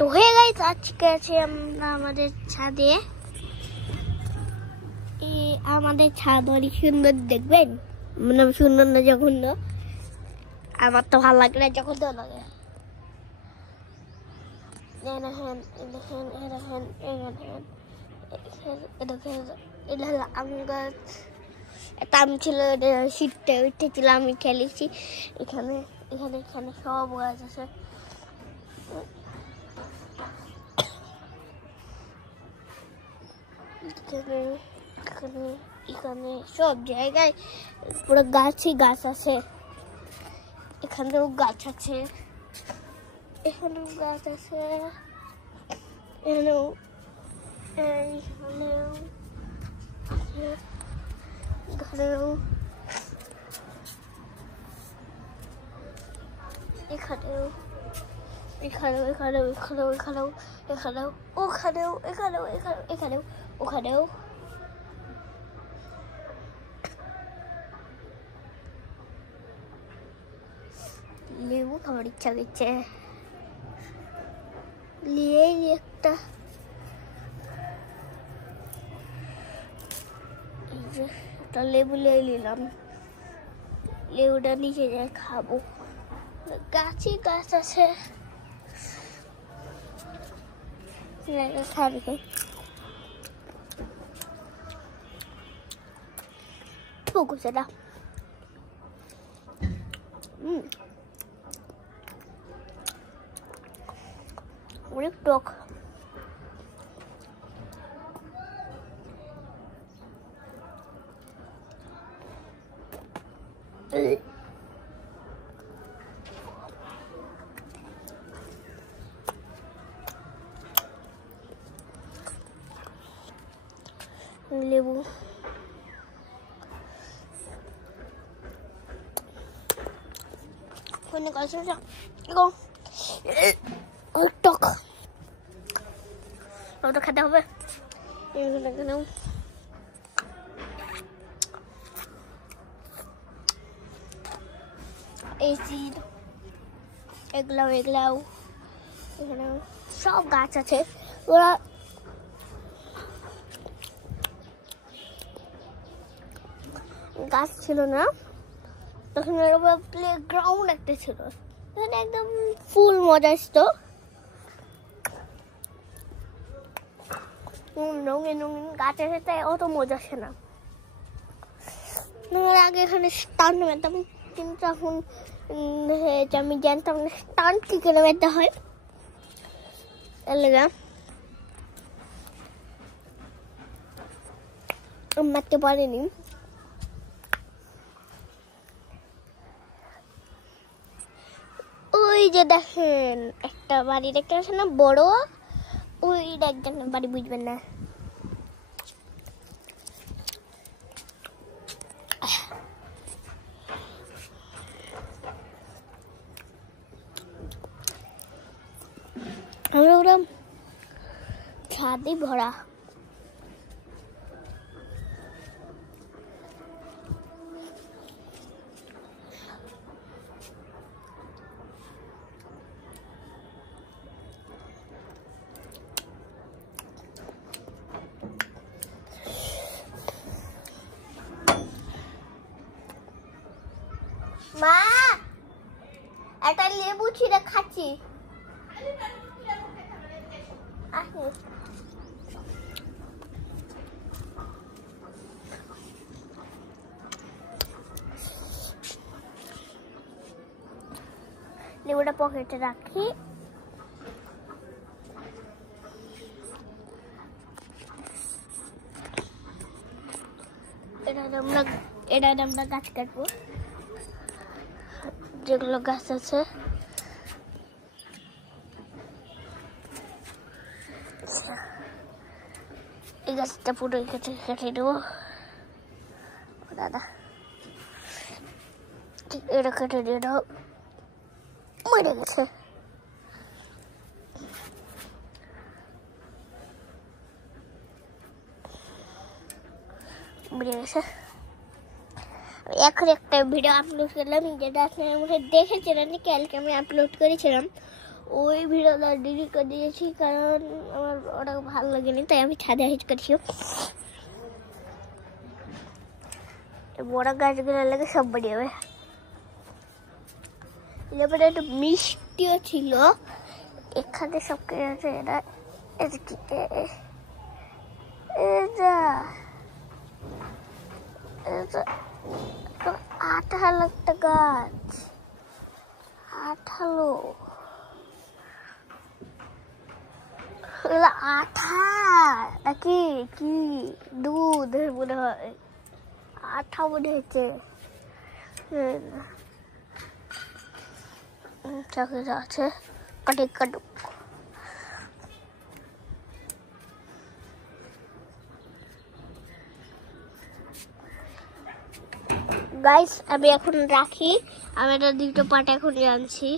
তো হয়ে গাইস, আজকে আছে আমরা আমাদের ছাদে। আমাদের ছাদ অনেক সুন্দর, দেখবেন। মানে সুন্দর না, যখন না আমার তো ভালো লাগে না, যখন তো লাগে। এটা হলো আম গাছ। এটা আম ছিল, শীতটা উঠেছিল, আমি খেলেছি। এখানে এখানে এখানে সব গাছ আছে। এখানে সব জায়গায় পুরো গাছই গাছ আছে। এখানেও গাছ আছে, এখানেও গাছ আছে, এখানেও এখানেও এখানেও এখানেও এখানেও এখানেও এখানেও এখানেও ওখানেও এখানেও এখানেও এখানেও ওখানেও। লেবু খাবার ইচ্ছা করছে, নিয়েই একটা। একটা লেবু নিয়ে নিলাম, লেবুটা নিচে যাই খাবো। গাছই গাছ আছে, খাবি ফোকুস এটা। অনেক টক। লেবু অনেক আছে, টক। ওটা খেতে হবে। এগুলাও এগুলাও এখানে সব গাছ আছে। ওরা গাছ ছিল না তখন, প্লে গ্রাউন্ড একটা ছিল, এখানে একদম ফুল মজা আসতো। রঙিন রঙিন গাছ আছে, তাই অত মজা আসে না। আগে এখানে স্টান্ট মেরতাম, কিন্তু এখন আমি জানতাম না স্টান্ট কি করে মেরতে হয়। মারতে পারিনি। ওই যে দেখেন একটা বাড়ি দেখতে পাচ্ছেন না, বড়, ওই একজন বাড়ি, বুঝবেন না। ওরা ছাদে ভরা। মা, একটা লেবু ছিঁড়ে খাচ্ছি। লেবুটা পকেটে রাখি। এটা আমরা গাছ কাটবো, যেগুলো গাছ আছে। এই গাছটা পুরো কেটে দেবো দাদা, এটা কেটে দিয়ে দাও, মরে গেছে। এখন একটা ভিডিও আপলোড করলাম, যেটা আপনারা দেখেছিলেন, কালকে আমি আপলোড করেছিলাম। ওই ভিডিওটা ডিলিট করে দিয়েছি, কারণ আমার ওটা ভালো লাগেনি, তাই আমি ছাদে হিট করছি। বড় গাছগুলো লাগে সব বেরিয়ে যাবে। এরপরে একটু মিষ্টিও ছিল, এখানে সব কিছু এরা আঠালো একটা গাছ, আঠালো আঠা নাকি কি দুধ মনে হয়, আঠা মনে হচ্ছে। চাকরি আছে কাটে কাটুক। গাইস আমি এখন রাখি, আমি এটা দুটো পার্ট এখন জানছি।